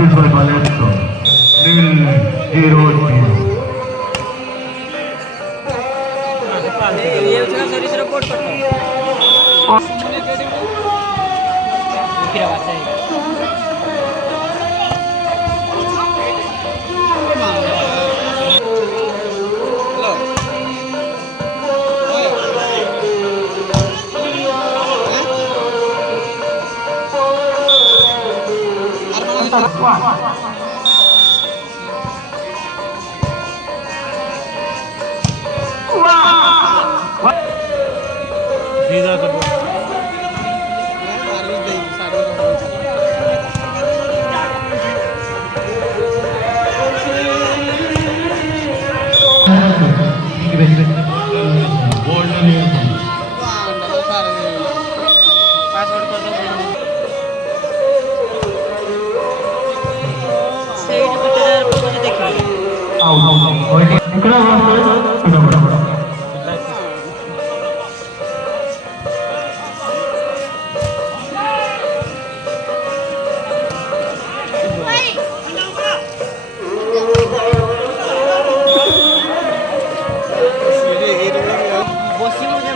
Service by Valesco. 0-0. ये उसका service report करता हूँ फिर आवाज़ आएगी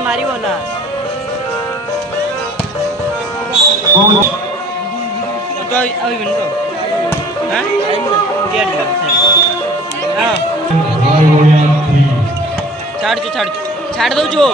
मारी बोला तो अभी बन दो हाँ क्या दिया हाँ छाड़ दो जो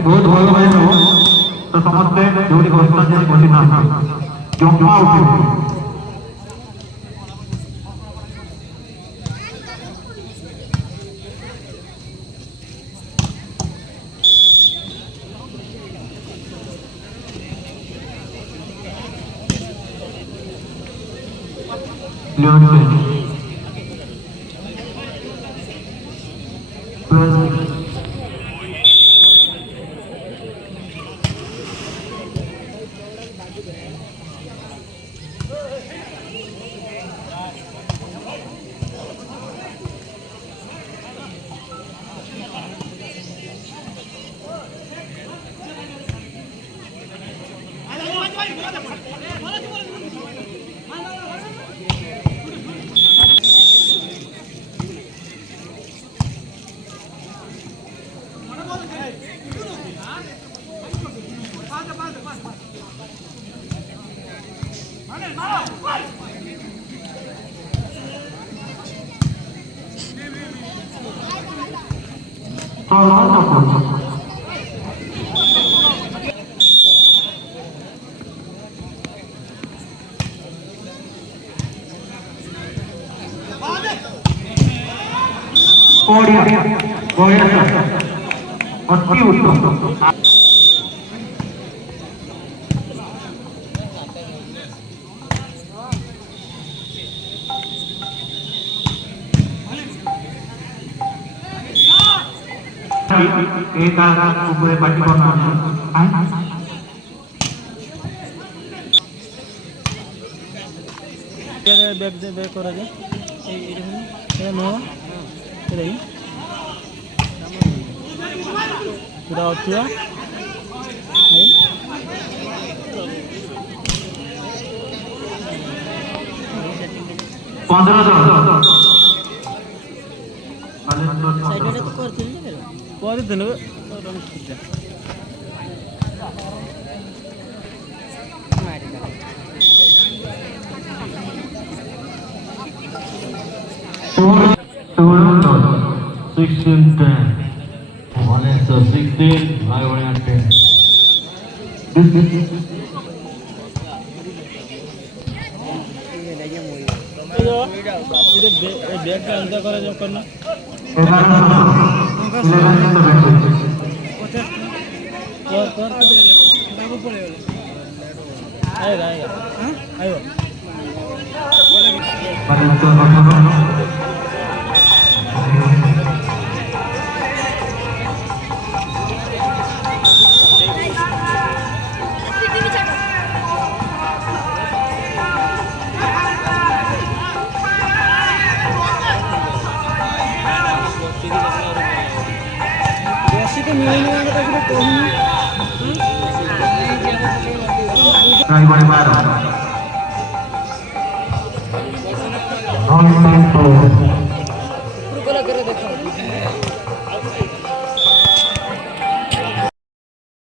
बहुत भल भाई तो समस्ते जोड़ी घोषणा जे घोषणा जंपा उठे एक ऊपर पार्टी बैक दे बैक करा दे ए नो ପୁରା ଅଛୁଆ 15 ଜଣ ସାଇଡରେ ତ କରିଥିଲି ଯେ କରିଦେଲୁ Sixteen ten. Vanessa 16, Livonia 10. ବ୍ୟାଗଟା ଏନ୍ତା କରାଯାଉ କରନା Raibone Mara. 9 tempo.